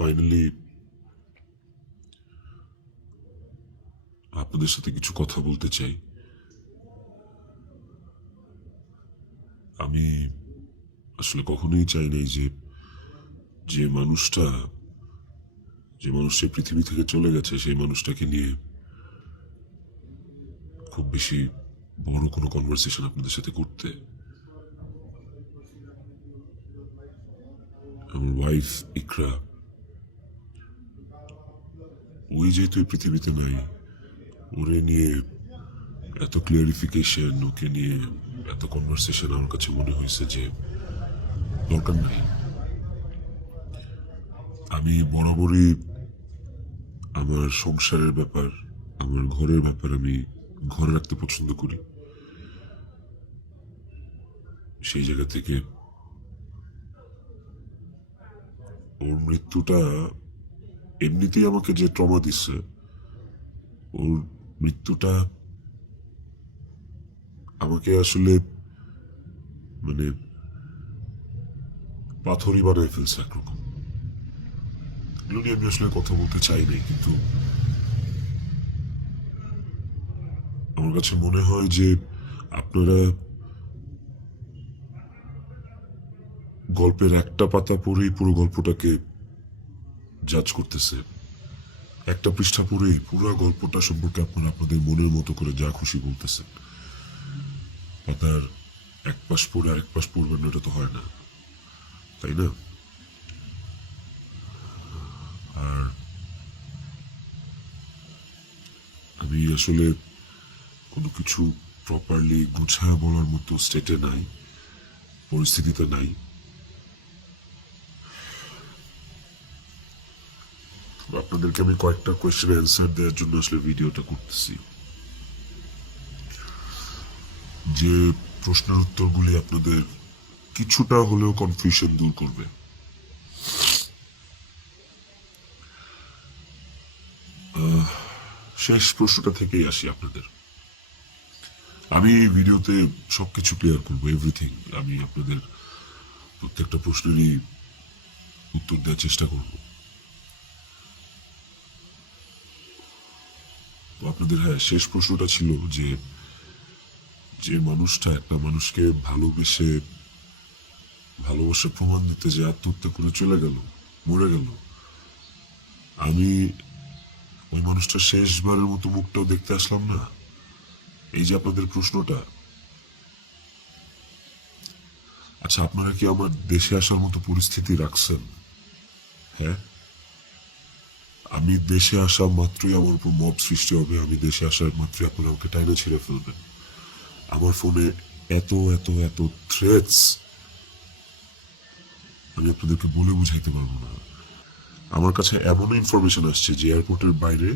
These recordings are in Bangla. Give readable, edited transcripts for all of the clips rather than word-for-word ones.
ফাইনালি আপনাদের সাথে কিছু কথা বলতে চাই। আমি আসলে কখনোই চাই নাই যে যে মানুষটা পৃথিবী থেকে চলে গেছে সেই মানুষটাকে নিয়ে খুব বেশি বড় কোনো কনভারসেশন আপনাদের সাথে করতে। আমার ওয়াইফ ইকরা, ওই যেহেতু এই পৃথিবীতে নাই, ওরে নিয়ে এত ক্লিয়ারিফিকেশন, ওকে নিয়ে এত কনভারসেশন আমার কাছে মনে হয়েছে যে দরকার নাই। আমি বরাবরই আমার সংসারের ব্যাপার, আমার ঘরের ব্যাপার আমি ঘরে রাখতে পছন্দ করি। সেই জায়গা থেকে ওর মৃত্যুটা এমনিতেই আমাকে যে ট্রমা দিচ্ছে, ওর মৃত্যুটা আমাকে আসলে মানে পাথরই বানায় ফেলছে একরকম। এগুলো নিয়ে আমি আসলে কথা বলতে চাই নাই, কিন্তু আমার কাছে মনে হয় যে আপনারা গল্পের একটা পাতা পড়েই পুরো গল্পটাকে জাজ করতেছে। একটা পৃষ্ঠা পড়েই পুরো গল্পটা সম্পর্কে আপনারা আপনাদের মনের মতো করে যা খুশি বলতেছেন। পাতার এক পাশ পড়ে আরেক পাশ পড়বেন না, এটা তো হয় না, তাই না? আর আমি আসলে কোনো কিছু প্রপারলি গুছায় বলার মতো স্টেটে নাই, পরিস্থিতিতে নাই। আপনাদেরকে আমি কয়েকটা কোয়েশ্চেন অ্যান্সার দেওয়ার জন্য আসলে ভিডিওটা করতেছি, যে প্রশ্নের উত্তরগুলি আপনাদের কিছুটা হলেও কনফিউশন দূর করবে। শেষ প্রশ্নটা থেকেই আসি আপনাদের। আমি এই ভিডিওতে সবকিছু ক্লিয়ার করবো, এভরিথিং। আমি আপনাদের প্রত্যেকটা প্রশ্নেরই উত্তর দেওয়ার চেষ্টা করব। তো আপনাদের শেষ প্রশ্নটা ছিল যে যে মানুষটা একটা মানুষকে ভালোবাসা প্রমাণ দিতে যে আত্মহত্যা করে চলে গেল, মরে গেল, আমি ওই মানুষটা শেষবারের মতো মুখটাও দেখতে আসলাম না। এই যে আপনাদের প্রশ্নটা, আচ্ছা আপনারা কি আমার দেশে আসার মতো পরিস্থিতি রাখছেন? হ্যাঁ, আমি দেশে আসা মাত্রই আমার উপর মব সৃষ্টি হবে, আমি দেশে আসার মাত্রই আপনারা আমাকে টাইনে ছিঁড়ে ফেলবেন। আমার ফোনে এত এত এত থ্রেটস আমি আপনাদেরকে বলে বুঝাইতে পারবো না। আমার কাছে এমন ইনফরমেশন আসছে যে এয়ারপোর্টের বাইরে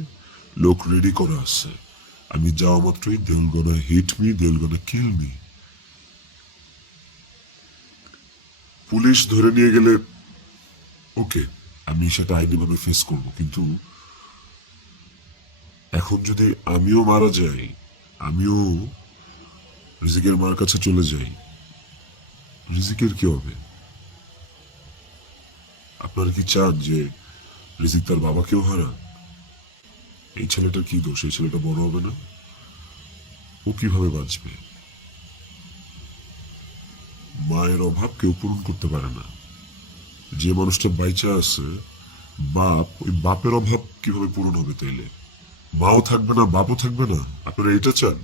লোক রেডি করা আছে, আমি যাওয়া মাত্রই they will gonna hit me, they will gonna kill me. Police ধরে নিয়ে গেলে ওকে, আমি সেটা আইনিভাবে ফেস করব, কিন্তু এখন যদি আমিও মারা যাই, আমিও রিজিকের মার কাছে চলে যাই, রিজিকের কি হবে? আপনারা কি চান যে রিজিক তার বাবাকেও হারান? এই ছেলেটার কি দোষ? এই ছেলেটা বড় হবে না, ও কিভাবে বাঁচবে? মায়ের অভাব কেউ পূরণ করতে পারে না। যে মানুষটা বাইচা আছে বাপ, ওই বাপের অভাব কিভাবে পূরণ হবে তাইলে? মাও থাকবে না, বাপও থাকবে না, আপনারা এটা চান?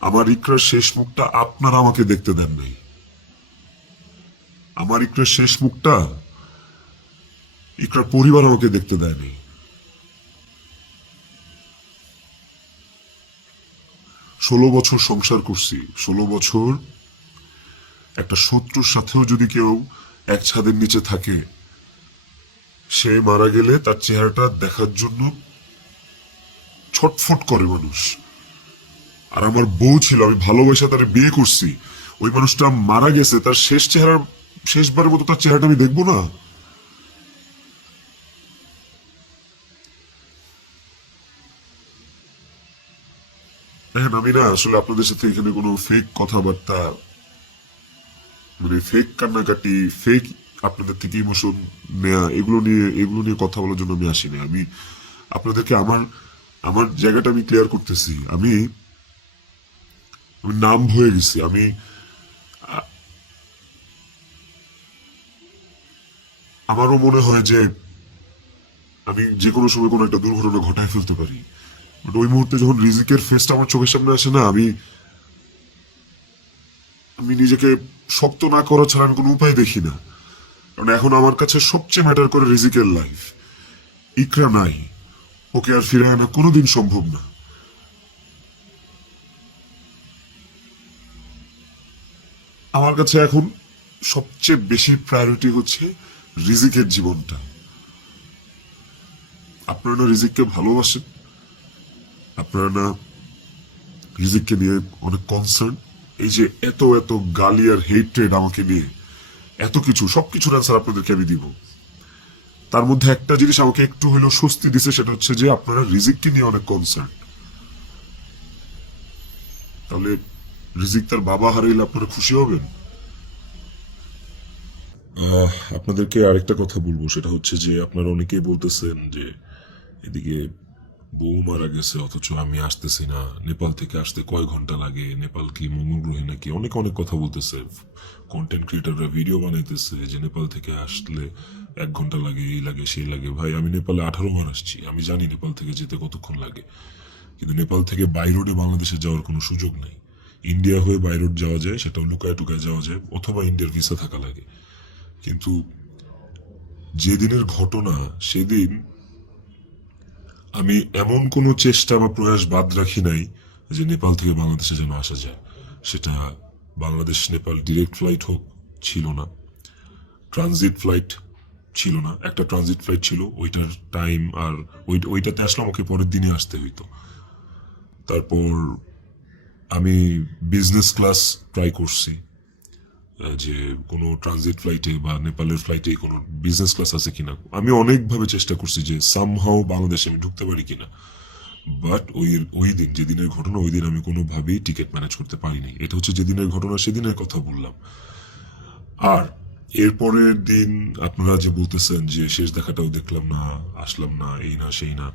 আমার ইকরার শেষ মুখটা আপনারা আমাকে দেখতে দেন নাই। আমার ইকরার শেষ মুখটা ইকরার পরিবার আমাকে দেখতে দেয়নি। 16 বছর সংসার করছি, 16 বছর একটা শত্রুর সাথেও যদি কেউ এক ছাদের নিচে থাকে, সে মারা গেলে তার চেহারাটা দেখার জন্য ছটফট করে মানুষ। আর আমার বউ ছিল, আমি ভালোবাসা তার বিয়ে করছি, ওই মানুষটা মারা গেছে, তার শেষবারের মতো তার চেহারাটা আমি দেখবো না? দেখেন, আমি না আসলে আপনাদের সাথে এখানে কোনো ফেক কথাবার্তা, মানে ফেক কান্নাকাটি, ফেক আপনাদের থেকে ইমোশন নেয়া, এগুলো নিয়ে কথা বলার জন্য আমি আসিনি। আমি আপনাদেরকে আমার আমার জায়গাটা আমি ক্লিয়ার করতেছি। আমি আমি নাম হয়ে গেছি। আমারও মনে হয় যে আমি যে কোনো সময় কোনো একটা দুর্ঘটনা ঘটায় ফেলতে পারি, বাট ওই মুহূর্তে যখন রিজিকের ফেসটা আমার চোখের সামনে আসে না, আমি আমি নিজেকে শক্ত না করা ছাড়া আমি কোনো উপায় দেখি না। কারণ এখন আমার কাছে সবচেয়ে ম্যাটার করে রিজিকের লাইফ। ইকরা নাই, ওকে আর ফিরে আনা কোনোদিন সম্ভব না। আমার কাছে এখন সবচেয়ে বেশি প্রায়োরিটি হচ্ছে রিজিকের জীবনটা। আপনারা না রিজিককে ভালোবাসেন, আপনারা না রিজিককে নিয়ে অনেক কনসার্ন। এই যে এত এত গালি আর হেট্রেড আমাকে নিয়ে, এত কিছু, সবকিছুর অ্যান্সার আপনাদেরকে আমি দিব। তার মধ্যে একটা জিনিস আমাকে একটু হলেও স্বস্তি দিছে, সেটা হচ্ছে যে আপনারা রিজিককে নিয়ে অনেক কনসার্ন। তাহলে রিজিক তার বাবা হারাইলে আপনারা খুশি হবেন? আপনাদেরকে আরেকটা কথা বলবো, সেটা হচ্ছে যে আপনারা অনেকেই বলতেছেন যে এদিকে বউ মারা গেছে অথচ আমি আসতেছি না, নেপাল থেকে আসতে কয় ঘন্টা লাগে, নেপাল কি মঙ্গল গ্রহে নাকি, অনেক অনেক কথা বলতেছে। কন্টেন্ট ক্রিয়েটাররা ভিডিও বানাইতেছে যে নেপাল থেকে আসলে 1 ঘন্টা লাগে, এই লাগে সেই লাগে। ভাই, আমি নেপালে 18 বার আসছি, আমি জানি নেপাল থেকে যেতে কতক্ষণ লাগে। কিন্তু নেপাল থেকে বাই রোডে বাংলাদেশে যাওয়ার কোনো সুযোগ নাই। ইন্ডিয়া হয়ে বাই রোড যাওয়া যায়, সেটাও লুকায় টুকায় যাওয়া যায়, অথবা ইন্ডিয়ার ভিসা থাকা লাগে। কিন্তু যেদিনের ঘটনা সেদিন আমি এমন কোনো চেষ্টা বা প্রয়াস বাদ রাখি নাই যে নেপাল থেকে বাংলাদেশে যেন আসা যায়। সেটা বাংলাদেশ নেপাল ডিরেক্ট ফ্লাইট হোক, ছিল না। ট্রানজিট ফ্লাইট ছিল না, একটা ট্রানজিট ফ্লাইট ছিল, ওইটার টাইম আর ওইটাতে আসলে আমাকে পরের দিনই আসতে হইতো। তারপর আমি বিজনেস ক্লাস ট্রাই করছি, যে কোনো ট্রানজিট ফ্লাইটে বা নেপালের ফ্লাইটে কোনো বিজনেস ক্লাস আছে কিনা। আমি অনেকভাবে চেষ্টা করছি যে সামহাও বাংলাদেশে আমি ঢুকতে পারি কিনা। বাট ওই দিন, যেদিনের ঘটনা, ওই দিন আমি কোনোভাবেই টিকিট ম্যানেজ করতে পারিনি। এটা হচ্ছে যেদিনের ঘটনা, সেদিনের কথা বললাম। আর এরপরের দিন আপনারা যে বলতেছেন যে শেষ দেখাটাও দেখলাম না, আসলাম না, এই না সেই না,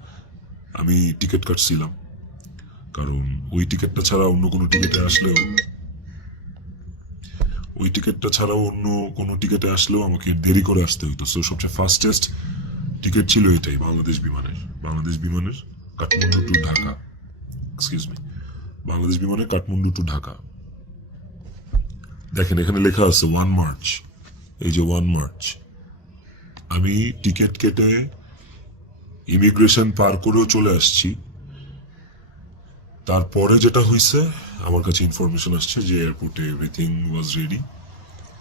আমি টিকিট কাটছিলাম। কারণ ওই টিকিটটা ছাড়া অন্য কোনো টিকিটে আসলেও অন্য কোনো টিকিটে আসলেও আমাকে দেরি করে আসতে হইতো। সো সবচেয়ে ফাস্টেস্ট টিকিট ছিল এটাই, বাংলাদেশ বিমানের Kathmandu to Dhaka, excuse me, Bangladesh বিমানের কাঠমান্ডু টু ঢাকা। দেখেন এখানে লেখা আছে 1 মার্চ, এই যে 1 মার্চ। আমি টিকিট কেটে ইমিগ্রেশন পার করেও চলে আসছি। তারপরে যেটা হয়েছে, আমার কাছে ইনফরমেশন আসছে যে এয়ারপোর্টে এভরিথিং ওয়াজ রেডি।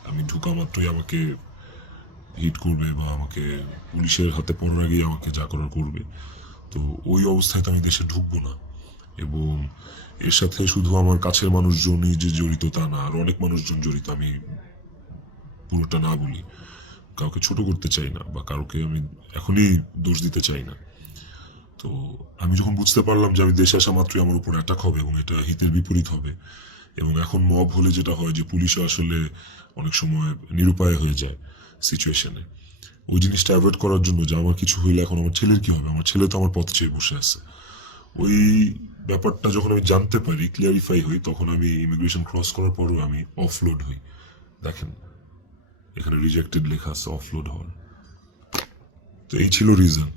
আমি ঢুকা মাত্রই আমাকে হিট করবে বা আমাকে পুলিশের হাতে পড়ার আগেই আমাকে যা করার করবে। তো ওই অবস্থায় তো আমি দেশে ঢুকবো না। এবং এর সাথে শুধু আমার কাছের মানুষজনই যে জড়িত তা না, আর অনেক মানুষজন জড়িত। আমি পুরোটা না বলি, কাউকে ছোট করতে চাই না বা কাউকে আমি এখনই দোষ দিতে চাই না। তো আমি যখন বুঝতে পারলাম যে আমি দেশে আসা মাত্রই আমার উপর অ্যাটাক হবে এবং এটা হিতের বিপরীত হবে, এবং এখন মব হলে যেটা হয় যে পুলিশও আসলে অনেক সময় নিরুপায় হয়ে যায় সিচুয়েশনে, ওই জিনিসটা অ্যাভয়েড করার জন্য যে আমার কিছু হইলে এখন আমার ছেলের কি হবে, আমার ছেলে তো আমার পথ চেয়ে বসে আছে, ওই ব্যাপারটা যখন আমি জানতে পারি, ক্লিয়ারিফাই হই, তখন আমি ইমিগ্রেশন ক্রস করার পরও আমি অফলোড হই। দেখেন এখানে রিজেক্টেড লেখা আছে, অফলোড হওয়ার। তো এই ছিল রিজন।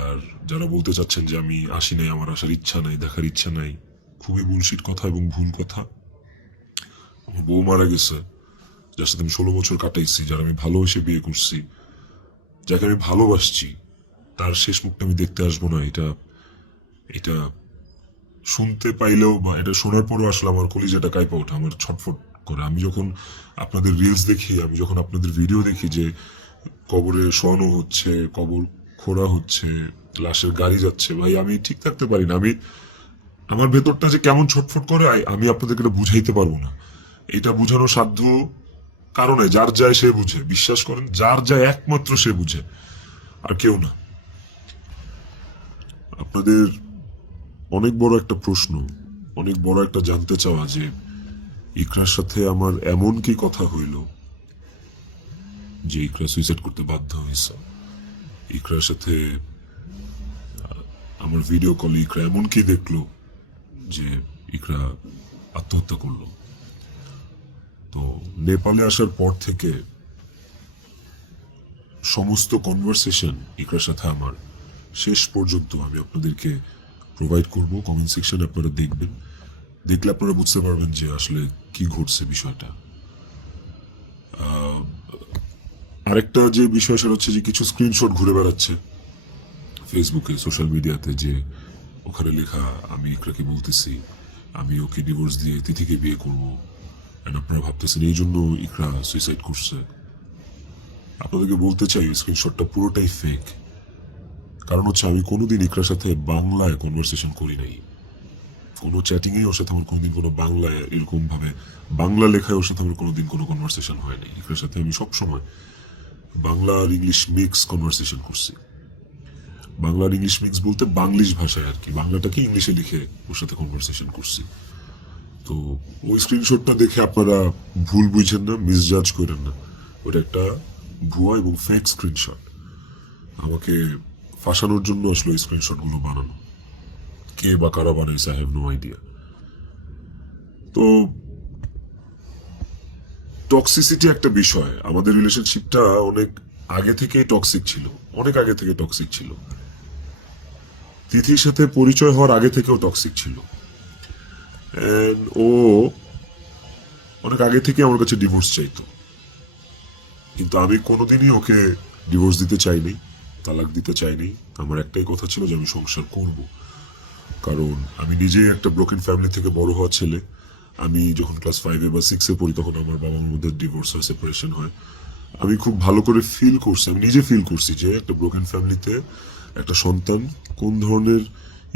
আর যারা বলতে চাচ্ছেন যে আমি আসি নাই, আমার আসার ইচ্ছা নাই, দেখার ইচ্ছা নাই, খুবই বুলশিট কথা এবং ভুল কথা। আমার বউ মারা গেছে, যার সাথে আমি 16 বছর কাটাইছি, যারা আমি ভালোবেসে বিয়ে করছি, যাকে আমি ভালোবাসছি, তার শেষ মুখটা আমি দেখতে আসবো না, এটা এটা শুনতে পাইলেও বা এটা শোনার পরও আসলে আমার কলিজাটা কাঁপা ওঠে, আমার ছটফট করে। আমি যখন আপনাদের রিলস দেখি, আমি যখন আপনাদের ভিডিও দেখি যে কবরে শোয়ানো হচ্ছে, কবর খোঁড়া হচ্ছে, লাশের গাড়ি যাচ্ছে, ভাই আমি ঠিক থাকতে পারি না। আমার ভেতরটা যে কেমন ছটফট করে, আমি আপনাদেরকে এটা বুঝাইতে পারবো না। এটা বুঝানোর সাধ্য কারণে যার যায় সে বুঝে, বিশ্বাস করেন, যার যায় একমাত্র সে বুঝে, আর কেউ না। আপনাদের অনেক বড় একটা প্রশ্ন, অনেক বড় একটা জানতে চাওয়া যে ইকরার সাথে আমার এমন কি কথা হইল যে ইকরা সুইসাইড করতে বাধ্য হয়েছে। ইকরার সাথে আমার ভিডিও কলে ইকরা এমন কি দেখলো যে ইকরা আত্মহত্যা করলো। তো নেপালে আসার পর থেকে সমস্ত কনভারসেশন ইকরার সাথে আমার শেষ পর্যন্ত আমি আপনাদেরকে প্রোভাইড করব। কমেন্ট সেকশনে আপনারা দেখবেন, দেখলে আপনারা বুঝতে পারবেন যে আসলে কি ঘটছে বিষয়টা। আরেকটা যে বিষয় সেটা হচ্ছে যে কিছু স্ক্রিনশট ঘুরে বেড়াচ্ছে ফেসবুকে, সোশ্যাল মিডিয়াতে, যে ওখানে লেখা আমি ইকরাকে বলতেছি আমি ওকে ডিভোর্স দিয়ে তিথিকে বিয়ে করবো, এন্ড আপনারা ভাবতেছেন এই জন্য ইকরা সুইসাইড করছে। আপনাদেরকে বলতে চাই স্ক্রিনশটটা পুরোটাই ফেক। কারণ হচ্ছে আমি কোনোদিন ইকরার সাথে বাংলায় কনভারসেশন করি নাই, কোনো চ্যাটিংয়ে ওর সাথে আমার কোনোদিন কোনো বাংলায় এরকম ভাবে বাংলা লেখায় ওর সাথে আমার কোনোদিন কোনো কনভারসেশন হয়নি। ইকরার সাথে আমি সবসময় বাংলা আর ইংলিশ মিক্স কনভারসেশন করছি। বাংলা আর ইংলিশ মিক্স বলতে বাংলিশ ভাষায় আর কি, বাংলাটাকে ইংলিশে লিখে ওর সাথে কনভারসেশন করছি। তো ওই স্ক্রিনশটটা দেখে আপনারা ভুল বুঝেন না, মিসজাজ করেন না, ওটা একটা ভুয়া এবং ফেক স্ক্রিনশট। আমাকে ফাঁসানোর জন্য আসলে ওই স্ক্রিনশটগুলো বানানো। কে বা কারা বানাইছে আই হ্যাভ নো আইডিয়া। তো টক্সিসিটি একটা বিষয়, আমাদের রিলেশনশিপটা অনেক আগে থেকে টক্সিক ছিল, অনেক আগে থেকে টক্সিক ছিল। তিথির সাথে পরিচয় হওয়ার আগে থেকেও টক্সিক ছিল। And ও অনেক আগে থেকে আমার কাছে ডিভোর্স চাইতো, কিন্তু আমি কোনোদিনই ওকে ডিভোর্স দিতে চাইনি, তালাক দিতে চাইনি। আমার একটাই কথা ছিল যে আমি সংসার করব। কারণ আমি নিজেই একটা ব্রোকেন ফ্যামিলি থেকে বড় হওয়া ছেলে। আমি যখন ক্লাস 5-এ বা 6-এ পড়ি তখন আমার বাবার মধ্যে ডিভোর্স হয়, সেপারেশন হয়। আমি খুব ভালো করে ফিল করছি, আমি নিজে ফিল করছি যে একটা ব্রোকেন ফ্যামিলিতে একটা সন্তান কোন ধরনের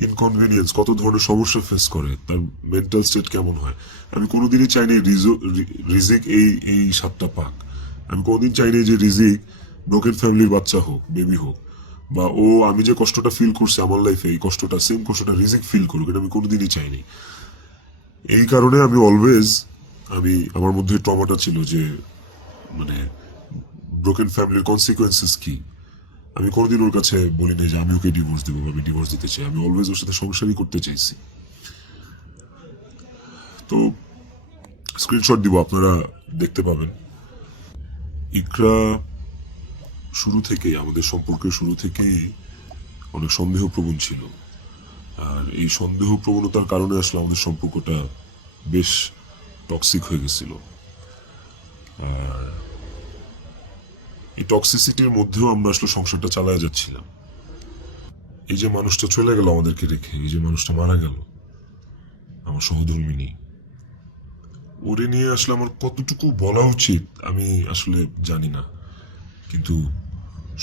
ইনকনভিনিয়েন্স, কত ধরনের সমস্যা ফেস করে, তার মেন্টাল স্টেট কেমন হয়। আমি কোনোদিনই চাইনি রিজিক এই সাতটা পাক। আমি কোনোদিন চাইনি যে রিজিক ব্রোকেন ফ্যামিলির বাচ্চা হোক, বেবি হোক, বা ও আমি যে কষ্টটা ফিল করছি আমার লাইফে এই কষ্টটা, সেম কষ্টটা রিজিক ফিল করুক, এটা আমি কোনোদিনই চাইনি। এই কারণে আমি অলওয়েজ আমার মধ্যে ট্রমাটা ছিল যে মানে ব্রোকেন ফ্যামিলির কনসিকুয়েন্সেস কি। আমি কোনোদিন ওর কাছে বলি নাই যে আমি ওকে ডিভোর্স দেবো বা আমি ডিভোর্স দিতে চাই। আমি অলওয়েজ ওর সাথে সংসারই করতে চাইছি। তো স্ক্রিনশট দিব, আপনারা দেখতে পাবেন। ইকরা শুরু থেকেই, আমাদের সম্পর্কের শুরু থেকেই অনেক সন্দেহপ্রবণ ছিল। আর এই সন্দেহ প্রবণতার কারণে আসলে আমাদের সম্পর্কটা বেশ টক্সিক হয়ে গেছিল। আর এই টক্সিসিটির মধ্যেও আমরা আসলে সংসারটা চালায় যাচ্ছিলাম। এই যে মানুষটা চলে গেল আমাদেরকে রেখে, এই যে মানুষটা মারা গেল, আমার সহধর্মিনী, ওরে নিয়ে আসলে আমার কতটুকু বলা উচিত আমি আসলে জানি না। কিন্তু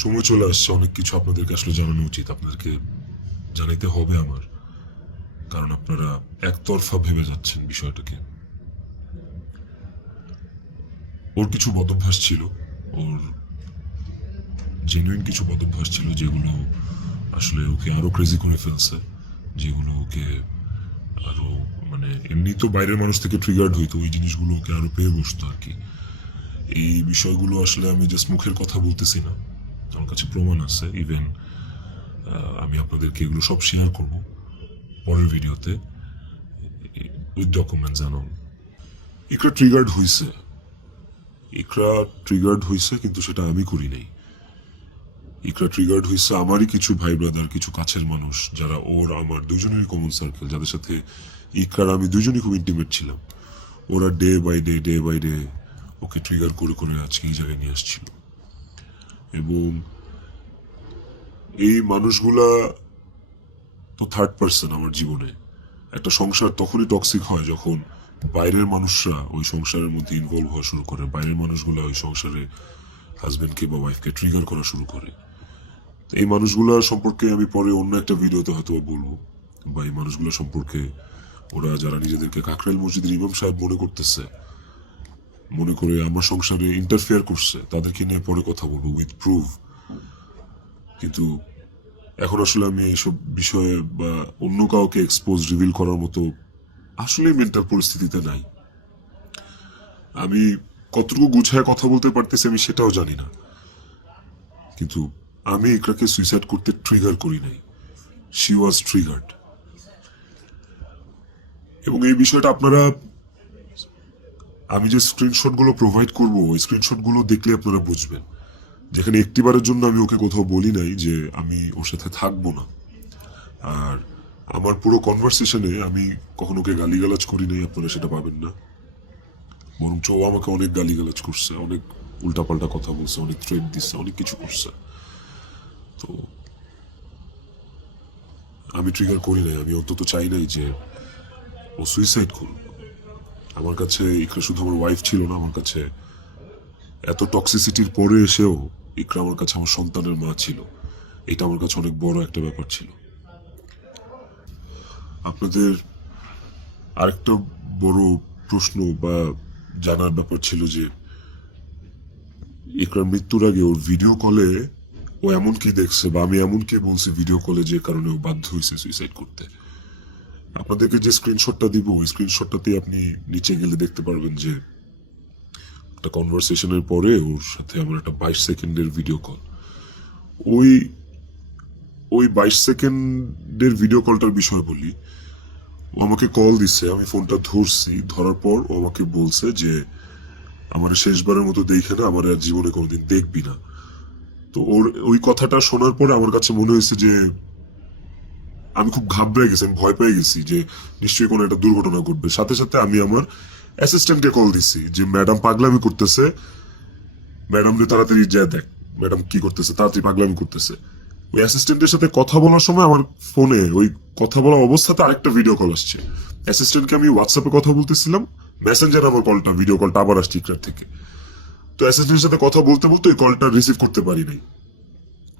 সময় চলে আসছে, অনেক কিছু আপনাদেরকে আসলে জানানো উচিত, আপনাদেরকে জানাইতে হবে আমার। কারণ আপনারা একতরফা ভেবে যাচ্ছেন বিষয়টাকে। ওর কিছু বদভ্যাস ছিল, ওর জেনুইন কিছু বদভ্যাস ছিল যেগুলো আসলে ওকে আরো ক্রেজি করে ফেলছে, যেগুলো ওকে আরো মানে এমনি তো বাইরের মানুষ থেকে ট্রিগার্ড হইতো, ওই জিনিসগুলো ওকে আরো পেয়ে বসতো আর কি। এই বিষয়গুলো আসলে আমি জাস্ট মুখের কথা বলতেছি না, আমার কাছে প্রমাণ আছে। ইভেন আমি আপনাদেরকে এগুলো সব শেয়ার করব পরের ভিডিওতে উইথ ডকুমেন্টস জানান। ইকরা ট্রিগার্ড হইছে, ইকরা ট্রিগার্ড হইছে, কিন্তু সেটা আমি করি নাই। ইকরা ট্রিগার্ড হইছে আমারই কিছু ভাই ব্রাদার, কিছু কাছের মানুষ যারা ওর আমার দুজনেরই কমন সার্কেল, যাদের সাথে ইকরার আমি দুজনই খুব ইন্টিমেট ছিলাম। ওরা ডে বাই ডে ওকে ট্রিগার করে করে আজকে এই জায়গায় নিয়ে আসছিল। এবং এই মানুষগুলা তো থার্ড পার্সন আমার জীবনে। একটা সংসার তখনই টক্সিক হয় যখন বাইরের মানুষরা ওই সংসারের মধ্যে ইনভলভ হওয়া শুরু করে, বাইরের মানুষগুলো ওই সংসারে হাজবেন্ডকে বা ওয়াইফকে ট্রিগার করা শুরু করে। এই মানুষগুলো সম্পর্কে আমি পরে অন্য একটা ভিডিওতে হয়তো বলবো, বা এই মানুষগুলো সম্পর্কে ওরা যারা নিজেদেরকে কাকরাইল মসজিদের ইমাম সাহেব মনে করতেছে, মনে করে আমার সংসারে ইন্টারফেয়ার করছে, তাদেরকে নিয়ে পরে কথা বলবো উইথ প্রুফ। কিন্তু এখন আসলে আমি এইসব বিষয়ে বা অন্য কাউকে এক্সপোজ রিভিল করার মতো আসলে মেন্টাল পরিস্থিতিতে নাই। আমি কতটুকু গুছায় কথা বলতে পারতেছি আমি সেটাও জানি না, কিন্তু আমি ইকরাকে সুইসাইড করতে ট্রিগার করি নাই, শি ওয়াজ ট্রিগার্ড। এবং এই বিষয়টা আপনারা, আমি যে স্ক্রিনশটগুলো প্রোভাইড করব ওই স্ক্রিনশটগুলো দেখলে আপনারা বুঝবেন, যেখানে একটিবারের জন্য আমি ওকে কোথাও বলি নাই যে আমি ওর সাথে থাকবো না। আর আমার পুরো কনভারসেশনে আমি কখনো ওকে গালিগালাজ করি নাই, আপনারা সেটা পাবেন না। বরঞ্চ ও আমাকে অনেক গালিগালাজ করছে, অনেক উল্টাপাল্টা কথা বলছে, অনেক থ্রেট দিচ্ছে, অনেক কিছু করছে। তো আমি ট্রিগার করি নাই, আমি অন্তত চাই নাই যে ও সুইসাইড করুক। আমার কাছে ইকরা শুধু আমার ওয়াইফ ছিল না, আমার কাছে এত টক্সিসিটির পরে এসেও ইকরা আমার কাছে আমার সন্তানের মা ছিল। এটা আমার কাছে অনেক বড় একটা ব্যাপার ছিল। আপনাদের আরেকটা বড় প্রশ্ন বা জানার ব্যাপার ছিল যে ইকরার মৃত্যুর আগে ওর ভিডিও কলে ও এমন কি দেখছে বা আমি এমন কি বলছি ভিডিও কলে যে কারণে ও বাধ্য হয়েছে সুইসাইড করতে। আপনাদেরকে যে স্ক্রিনশটটা দিব ওই স্ক্রিনশটটাতে আপনি নিচে গেলে দেখতে পারবেন যে একটা কনভারসেশনের পরে ওর সাথে আমার একটা 22 সেকেন্ডের ভিডিও কল। ওই ওই 22 সেকেন্ডের ভিডিও কলটার বিষয় বলি। ও আমাকে কল দিচ্ছে, আমি ফোনটা ধরছি, ধরার পর ও আমাকে বলছে যে আমার শেষবারের মতো দেখে না, আমার আর জীবনে কোনোদিন দেখবি না। তো ওর ওই কথাটা শোনার পরে আমার কাছে মনে হয়েছে যে আমি খুব ঘাবড়ে গেছি, আমি ভয় পেয়ে গেছি যে নিশ্চয়ই কোনো একটা দুর্ঘটনা ঘটবে। সাথে সাথে আমি আমার অ্যাসিস্ট্যান্টকে কল দিছি যে ম্যাডাম পাগলামি করতেছে, ম্যাডাম রে তাড়াতাড়ি যা দেখ ম্যাডাম কি করতেছে, তাড়াতাড়ি পাগলামি করতেছে। ওই অ্যাসিস্ট্যান্টের সাথে কথা বলার সময় আমার ফোনে ওই কথা বলা অবস্থাতে আরেকটা ভিডিও কল আসছে। অ্যাসিস্ট্যান্টকে আমি হোয়াটসঅ্যাপে কথা বলতেছিলাম, মেসেঞ্জার আমার ভিডিও কলটা আবার আসছে ইকরার থেকে। তো অ্যাসিস্ট্যান্টের সাথে কথা বলতে বলতে ওই কলটা রিসিভ করতে পারি নাই।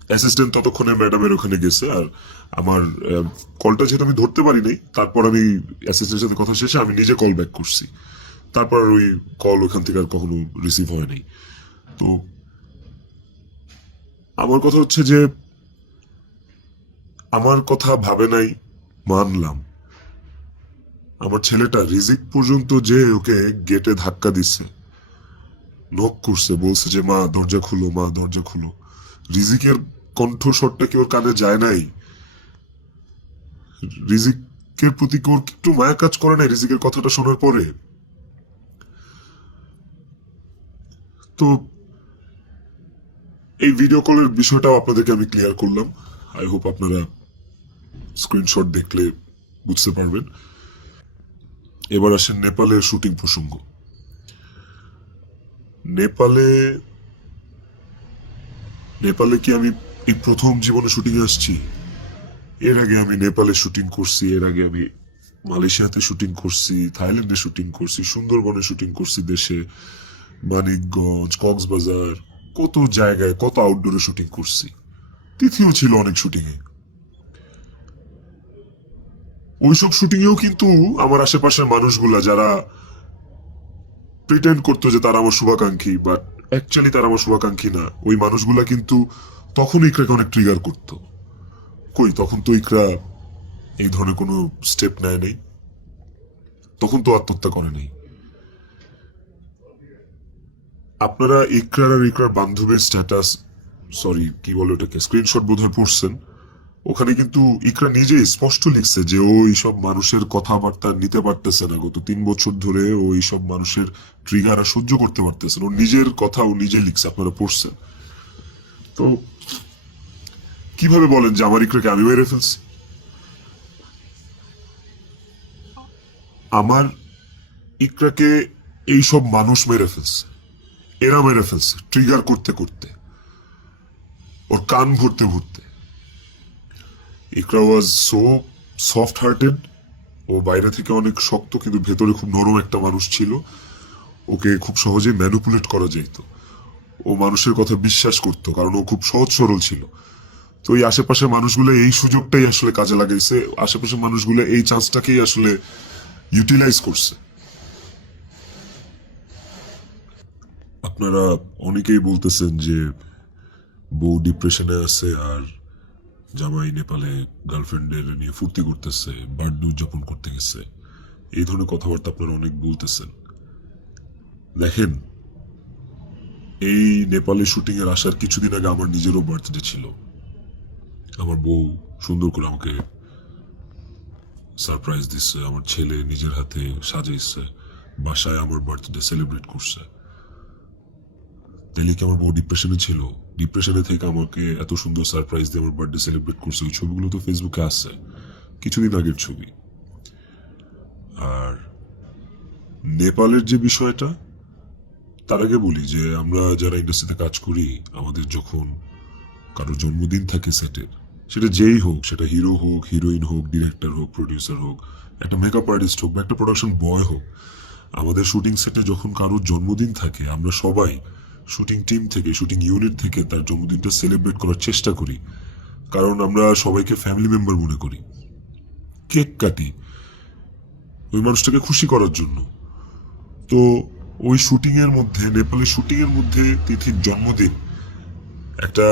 অ্যাসিস্ট্যান্ট ততক্ষণে ম্যাডামের ওখানে গেছে, আর আমার কলটা যেহেতু আমি ধরতে পারি নাই, তারপর আমি অ্যাসিস্ট্যান্টের সাথে কথা শেষে আমি নিজে কল ব্যাক করছি। তারপর আর ওই কল ওখান থেকে আর কখনো রিসিভ হয় নাই। তো আমার কথা হচ্ছে যে আমার কথা ভাবে নাই, মানলাম। আমার ছেলেটা রিজিক পর্যন্ত যে ওকে গেটে ধাক্কা দিচ্ছে, নক করছে, বলছে যে মা দরজা খুলো, মা দরজা খুলো। রিজিকের কণ্ঠস্বরটা কি ওর কানে যায় নাই? রিজিকের প্রতি কি ওর একটু মায়া কাজ করে নাই রিজিকের কথাটা শোনার পরে? তো এই ভিডিও কলের বিষয়টাও আপনাদেরকে আমি ক্লিয়ার করলাম। আই হোপ আপনারা স্ক্রিনশট দেখলে বুঝতে পারবেন। এবার আসেন নেপালের শুটিং প্রসঙ্গ। নেপালে নেপালে কি আমি এই প্রথম জীবনে শুটিং এ আসছি? এর আগে আমি নেপালে শুটিং করছি, এর আগে আমি মালয়েশিয়াতে শুটিং করছি, থাইল্যান্ডে শুটিং করছি, সুন্দরবনে শুটিং করছি, দেশে মানিকগঞ্জ, কক্সবাজার, কত জায়গায় কত আউটডোরে শুটিং করছি। তিথিও ছিল অনেক শুটিং এ। ওইসব শুটিং এও কিন্তু আমার আশেপাশের মানুষগুলা যারা প্রিটেন্ড করতো যে তারা আমার শুভাকাঙ্ক্ষী, বাট অ্যাকচুয়ালি তারা আমার শুভাকাঙ্ক্ষী না, ওই মানুষগুলা কিন্তু তখন ইকরাকে অনেক ট্রিগার করতো। কই তখন তো ইকরা এই ধরনের কোনো স্টেপ নেয় নাই, তখন তো আত্মহত্যা করে নাই। আপনারা ইকরার আর ইকরার বান্ধবীর স্ট্যাটাস, সরি কি বলে ওটাকে, স্ক্রিনশট বোধহয় পড়ছেন। ওখানে কিন্তু ইকরা নিজেই স্পষ্ট লিখছে যে ও এইসব মানুষের কথাবার্তা নিতে পারতেছে না, গত 3 বছর ধরে ও এইসব মানুষের ট্রিগার আর সহ্য করতে পারতেছে না। ও নিজের কথা ও নিজে লিখছে, আপনারা পড়ছেন। তো কিভাবে বলেন যে আমার ইকরাকে আমি মেরে ফেলছি? আমার ইকরাকে এইসব মানুষ মেরে ফেলছে, এরা মেরে ফেলছে ট্রিগার করতে করতে, ওর কান ভরতে ভরতে। ইকরা ওয়াজ সো সফট হার্টেড। ও বাইরে থেকে অনেক শক্ত কিন্তু ভেতরে খুব নরম একটা মানুষ ছিল। ওকে খুব সহজে ম্যানুপুলেট করা যেত। ও মানুষের কথা বিশ্বাস করতো কারণ ও খুব সহজ সরল ছিল। তো এই আশেপাশের মানুষগুলো এই সুযোগটাই আসলে কাজে লাগাইছে, আশেপাশের মানুষগুলো এই চান্সটাকেই আসলে ইউটিলাইজ করছে। আপনারা অনেকেই বলতেছেন যে বউ ডিপ্রেশনে আছে আর জামাই নেপালে গার্লফ্রেন্ডের নিয়ে ফুর্তি করতেছে, বার্থডে উদযাপন করতে গেছে, এই ধরনের কথাবার্তা আপনারা অনেক বলতেছেন। দেখেন, এই নেপালে শুটিং এর আসার কিছুদিন আগে আমার নিজেরও বার্থডে ছিল। আমার বউ সুন্দর করে আমাকে সারপ্রাইজ দিচ্ছে, আমার ছেলে নিজের হাতে সাজাইছে, বাসায় আমার বার্থডে সেলিব্রেট করছে। তাহলে কি আমার বউ ডিপ্রেশনে ছিল? ডিপ্রেশনে থেকে আমাকে এত সুন্দর সারপ্রাইজ দিয়ে আমার বার্থডে সেলিব্রেট করছে। ওই ছবিগুলো তো ফেসবুকে আছে, কিছুদিন আগের ছবি। আর নেপালের যে বিষয়টা, তার আগে বলি যে আমরা যারা ইন্ডাস্ট্রিতে কাজ করি, আমাদের যখন কারো জন্মদিন থাকে সেটের, সেটা যেই হোক, সেটা হিরো হোক, হিরোইন হোক, ডিরেক্টর হোক, প্রডিউসার হোক, একটা মেকআপ আর্টিস্ট হোক বা একটা প্রোডাকশন বয় হোক, আমাদের শুটিং সেটে যখন কারোর জন্মদিন থাকে, আমরা সবাই শুটিং টিম থেকে, শুটিং ইউনিট থেকে তার জন্মদিনটা সেলিব্রেট করার চেষ্টা করি। কারণ আমরা সবাইকে ফ্যামিলি মেম্বার মনে করি। কেক কাটি ওই মানুষটাকে খুশি করার জন্য। তো ওই শুটিং এর মধ্যে, নেপালের শুটিং এর মধ্যে তিথির জন্মদিন, একটা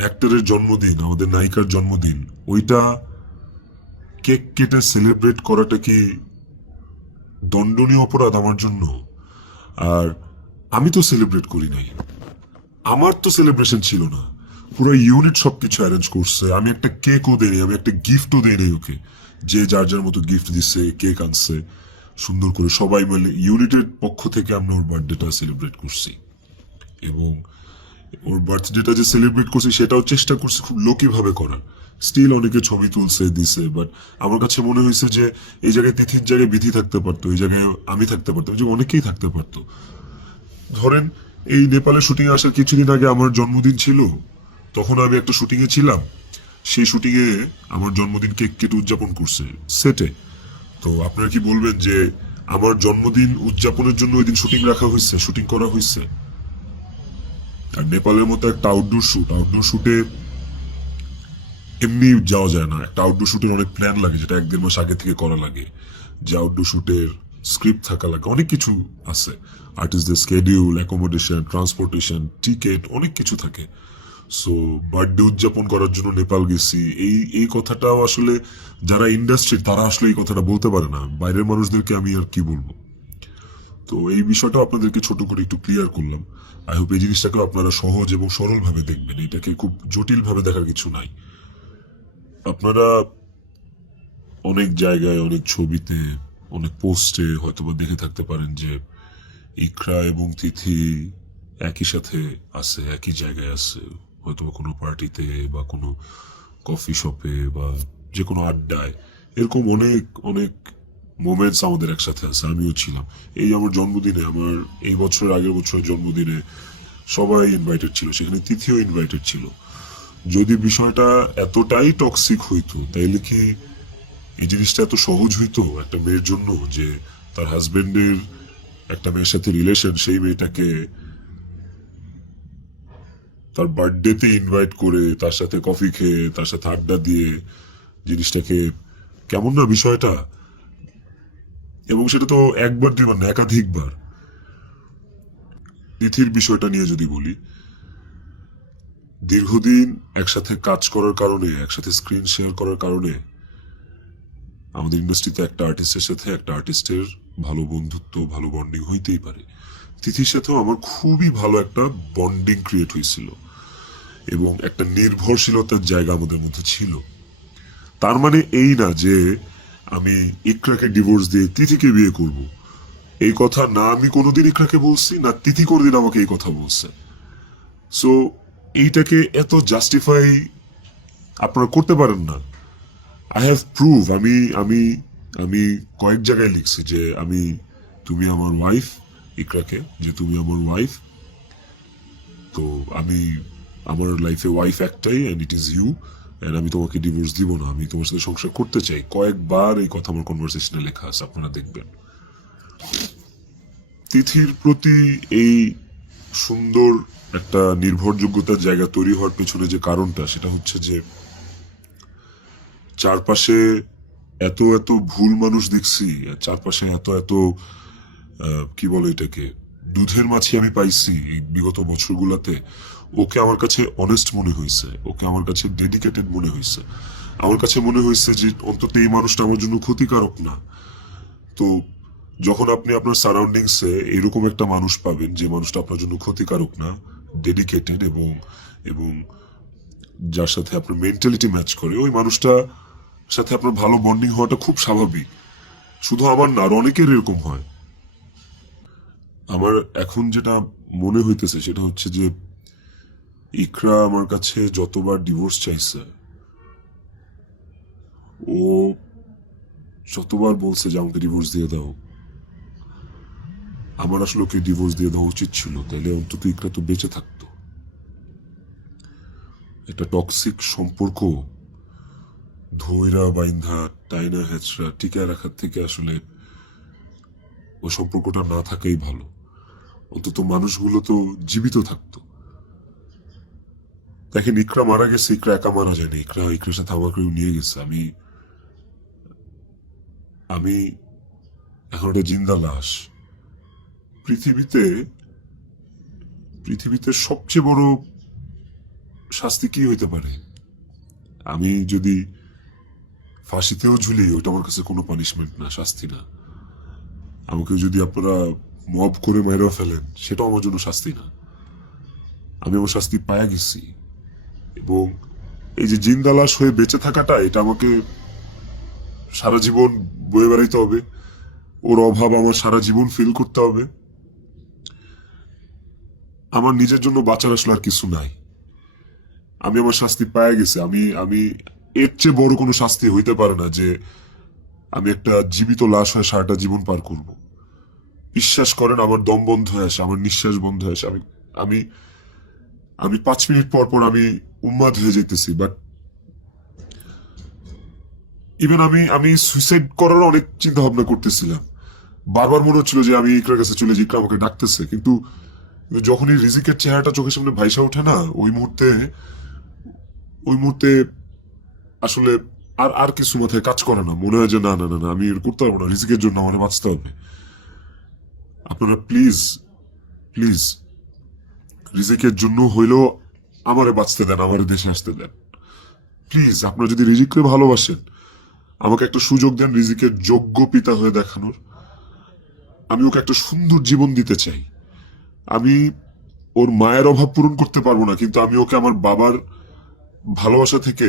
অ্যাক্টরের জন্মদিন, আমাদের নায়িকার জন্মদিন, ওইটা কেক কেটে সেলিব্রেট করাটা কি দণ্ডনীয় অপরাধ আমার জন্য? আর আমি তো সেলিব্রেট করি নাই, আমার তো সেলিব্রেশন ছিল না, পুরো ইউনিট সবকিছু অ্যারেঞ্জ করছে। আমি একটা কেকও দেই, আমি একটা গিফটও দেই নাই ওকে। যে যার যার মতো গিফট দিচ্ছে, কেক আনছে, সুন্দর করে সবাই মিলে ইউনিটের পক্ষ থেকে আমরা ওর বার্থডেটা সেলিব্রেট করছি। এবং ওর বার্থডেটা যে সেলিব্রেট করছি সেটাও চেষ্টা করছি খুব লোকি ভাবে করার। স্টিল অনেকে ছবি তুলছে, দিছে, বাট আমার কাছে মনে হয়েছে যে এই জায়গায় তিথির জায়গায় বিধি থাকতে পারতো, এই জায়গায় আমি থাকতে পারতাম, যে অনেকেই থাকতে পারতো। ধরেন এই নেপালে শুটিং এ আসার কিছুদিন আগে আমার জন্মদিন ছিল, তখন আমি একটা শুটিং এ ছিলাম। সেই শুটিং এ আমার জন্মদিন কেক কেটে উদযাপন করছে সেটে। তো আপনারা কি বলবেন যে আমার জন্মদিন উদযাপনের জন্য ওই দিন শুটিং রাখা হয়েছে, শুটিং করা হয়েছে? আর নেপালের মতো একটা আউটডোর শুটে এমনি যাওয়া যায় না। একটা আউটডোর শুটের অনেক প্ল্যান লাগে, যেটা 1-1.5 মাস আগে থেকে করা লাগে। যে আউটডোর শুটের স্ক্রিপ্ট থাকা লাগে, অনেক কিছু আছে। আর্টিস্টদের স্কেডিউল, অ্যাকোমোডেশন, ট্রান্সপোর্টেশন, টিকেট, অনেক কিছু থাকে। সো বার্থডে উদযাপন করার জন্য নেপাল গেছি, এই কথাটাও আসলে যারা ইন্ডাস্ট্রি, তারা আসলে এই কথাটা বলতে পারে না। বাইরের মানুষদেরকে আমি আর কি বলবো? তো এই বিষয়টা আপনাদেরকে ছোট করে একটু ক্লিয়ার করলাম। আই হোপ এই জিনিসটাকে আপনারা সহজ এবং সরল ভাবে দেখবেন, এটাকে খুব জটিল ভাবে দেখার কিছু নাই। আপনারা অনেক জায়গায়, অনেক ছবিতে, অনেক পোস্টে হয়তোবা দেখে থাকতে পারেন যে ইকরা এবং তিথি একই সাথে আছে, একই জায়গায় আছে, হয়তোবা কোনো পার্টিতে বা কোনো কফি শপে বা যে কোনো আড্ডায়। এরকম অনেক অনেক মোমেন্টস আমাদের একসাথে আছে, আমিও ছিলাম। এই আমার জন্মদিনে, আমার এই বছরের আগের বছরের জন্মদিনে সবাই ইনভাইটেড ছিল, সেখানে তিথিও ইনভাইটেড ছিল। যদি বিষয়টা এতটাই টক্সিক হইতো, তাইলে কি এই জিনিসটা এত সহজ হইতো একটা মেয়ের জন্য, যে তার হাজবেন্ডের একটা মেয়ের সাথে রিলেশন, সেই মেয়েটাকে তার বার্থডেতে ইনভাইট করে, তার সাথে কফি খেয়ে, তার সাথে আড্ডা দিয়ে, জিনিসটাকে কেমন না বিষয়টা? এবং সেটা তো একবার দুইবার না, একাধিকবার। তিথির বিষয়টা নিয়ে যদি বলি, দীর্ঘদিন একসাথে কাজ করার কারণে, একসাথে স্ক্রিন শেয়ার করার কারণে আমাদের ইন্ডাস্ট্রিতে একটা আর্টিস্টের সাথে একটা আর্টিস্টের ভালো বন্ধুত্ব, ভালো বন্ডিং হইতেই পারে। তিথির সাথেও আমার খুবই ভালো একটা বন্ডিং ক্রিয়েট হয়েছিল এবং একটা নির্ভরশীলতার জায়গা আমাদের মধ্যে ছিল। তার মানে এই না যে আমি ইকরাকে ডিভোর্স দিয়ে তিথিকে বিয়ে করব। এই কথা না আমি কোনোদিন ইকরাকে বলছি, না তিথি কোনোদিন আমাকে এই কথা বলছে। সো এইটাকে এত জাস্টিফাই আপনারা করতে পারেন না। আই হ্যাভ প্রুভ, আমি আমি আমি কয়েক জায়গায় লিখছি যে তুমি আমার ওয়াইফ, ইকরাকে, যে তুমি আমার ওয়াইফ। তো আমার লাইফে ওয়াইফ একটাই, and it is you, and আমি তোমাকে ডিভোর্স দিব না, আমি তোমার সাথে সংসার করতে চাই। কয়েকবার এই কথা আমার কনভারসেশনে লেখা আছে, আপনারা দেখবেন। তিথির প্রতি এই সুন্দর একটা নির্ভরযোগ্যতার জায়গা তৈরি হওয়ার পেছনে যে কারণটা, সেটা হচ্ছে যে চারপাশে এত এত ভুল মানুষ দেখছি, চারপাশে এত এত কি বলে এটাকে, দুধের মাছি আমি পাইছি এই বিগত বছরগুলোতে। ওকে আমার কাছে অনেস্ট মনে হয়েছে, ওকে আমার কাছে ডেডিকেটেড মনে হয়েছে। আমার কাছে মনে হয়েছে যে অন্তত এই মানুষটা আমার জন্য ক্ষতিকারক না। তো যখন আপনি আপনার সারাউন্ডিংসে এরকম একটা মানুষ পাবেন যে মানুষটা আপনার জন্য ক্ষতিকারক না, ডেডিকেটেড এবং এবং যার সাথে আপনার মেন্টালিটি ম্যাচ করে, ওই মানুষটা সাথে আপনার ভালো বন্ডিং হওয়াটা খুব স্বাভাবিক। শুধু আমার না, আর অনেকের এরকম হয়। আমার এখন যেটা মনে হইতেছে সেটা হচ্ছে যে ইকরা আমার কাছে যতবার ডিভোর্স চাইছে, ও যতবার বলছে যে আমাকে ডিভোর্স দিয়ে দাও, আমার আসলে ওকে ডিভোর্স দিয়ে দেওয়া উচিত ছিল, তাইলে অন্তত ইকরা তো বেঁচে থাকতো। একটা টক্সিক সম্পর্ক ধৈরা বাইন্ধা টাইনা হেচড়া টিকায় রাখার থেকে আসলে ওই সম্পর্কটা না থাকাই ভালো। অন্তত মানুষগুলো তো জীবিত থাকতো। দেখেন, ইকরা মারা গেছে, ইকরা একা মারা যায়নি, ইকরার সাথে আমাকেও নিয়ে গেছে। আমি আমি এখন একটা জিন্দা লাশ। পৃথিবীতে পৃথিবীতে সবচেয়ে বড় শাস্তি কি হইতে পারে? আমি যদি ফাঁসিতেও ঝুলি, ওইটা আমার কাছে কোনো পানিশমেন্ট না, শাস্তি না। আমাকে যদি আপনারা মব করে মেরে ফেলেন, সেটাও আমার জন্য শাস্তি না। আমি আমার শাস্তি পায়া গেছি। এবং এই যে জিন্দা লাশ হয়ে বেঁচে থাকাটা, এটা আমাকে সারা জীবন বয়ে বেড়াইতে হবে। ওর অভাব আমার সারা জীবন ফিল করতে হবে। আমার নিজের জন্য বাঁচার আসলে আর কিছু নাই। আমি আমার শাস্তি পায়া গেছি। আমি আমি এর চেয়ে বড় কোনো শাস্তি হইতে পারে না যে আমি একটা জীবিত লাশ হয়ে সারাটা জীবন পার করব। বিশ্বাস করেন, আমার দম বন্ধ হয়ে আসে, আমার নিঃশ্বাস বন্ধ হয়ে আসে। আমি আমি আমি 5 মিনিট পর পর আমি উন্মাদ হয়ে যেতেছি। বাট ইভেন আমি আমি সুইসাইড করার অনেক চিন্তা ভাবনা করতেছিলাম। বারবার মনে হচ্ছিল যে আমি ইকরার কাছে চলে যাই, ইকরা আমাকে ডাকতেছে। কিন্তু যখনই রিজিকের চেহারাটা চোখের সামনে ভাইসা ওঠে না, ওই মুহূর্তে আসলে আর আর কিছু মাথায় কাজ করে না। মনে হয় যে না না না না, আমি এর করতে পারবো না, রিজিকের জন্য আমার বাঁচতে হবে। আপনারা প্লিজ প্লিজ রিজিকের জন্য হইলেও আমারে বাঁচতে দেন, আমারে দেশে আসতে দেন। প্লিজ, আপনারা যদি রিজিককে ভালোবাসেন, আমাকে একটা সুযোগ দেন রিজিকের যোগ্য পিতা হয়ে দেখানোর। আমি ওকে একটা সুন্দর জীবন দিতে চাই। আমি ওর মায়ের অভাব পূরণ করতে পারবো না, কিন্তু আমি ওকে আমার বাবার ভালোবাসা থেকে,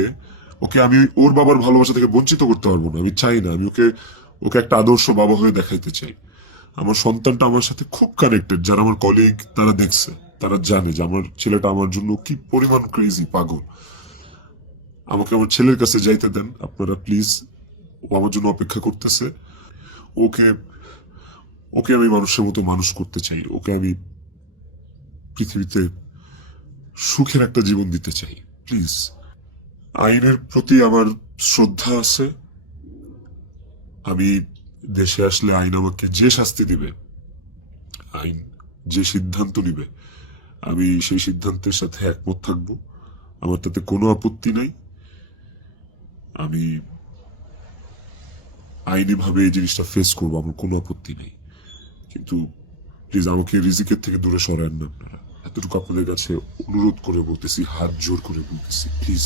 আমি ওর বাবার ভালোবাসা থেকে বঞ্চিত করতে পারবো না। আমি চাই না। আমি ওকে ওকে একটা আদর্শ বাবা হয়ে দেখাইতে চাই। আমার সন্তানটা আমার সাথে খুব কানেক্টেড। যারা আমার কলিগ, তারা দেখছে, তারা জানে যে আমার ছেলেটা আমার জন্য কি পরিমাণ ক্রেজি, পাগল। আমাকে আমার ছেলের কাছে যাইতে দেন আপনারা প্লিজ। ও আমার জন্য অপেক্ষা করতেছে। ওকে ওকে আমি মানুষের মতো মানুষ করতে চাই। ওকে আমি পৃথিবীতে সুখের একটা জীবন দিতে চাই। প্লিজ। আইনের প্রতি আমার শ্রদ্ধা আছে। আমি দেশে আসলে আইন আমাকে যে শাস্তি দিবে, আইন যে সিদ্ধান্ত নিবে, আমি সেই সিদ্ধান্তের সাথে একমত থাকব। আমার তাতে কোনো আপত্তি নাই। আমি আইনি ভাবে এই জিনিসটা ফেস করবো, আমার কোনো আপত্তি নেই। কিন্তু প্লিজ আমাকে রিজিকের থেকে দূরে সরান না আপনারা। এতটুকু আপনাদের কাছে অনুরোধ করে বলতেছি, হাত জোর করে বলতেছি, প্লিজ।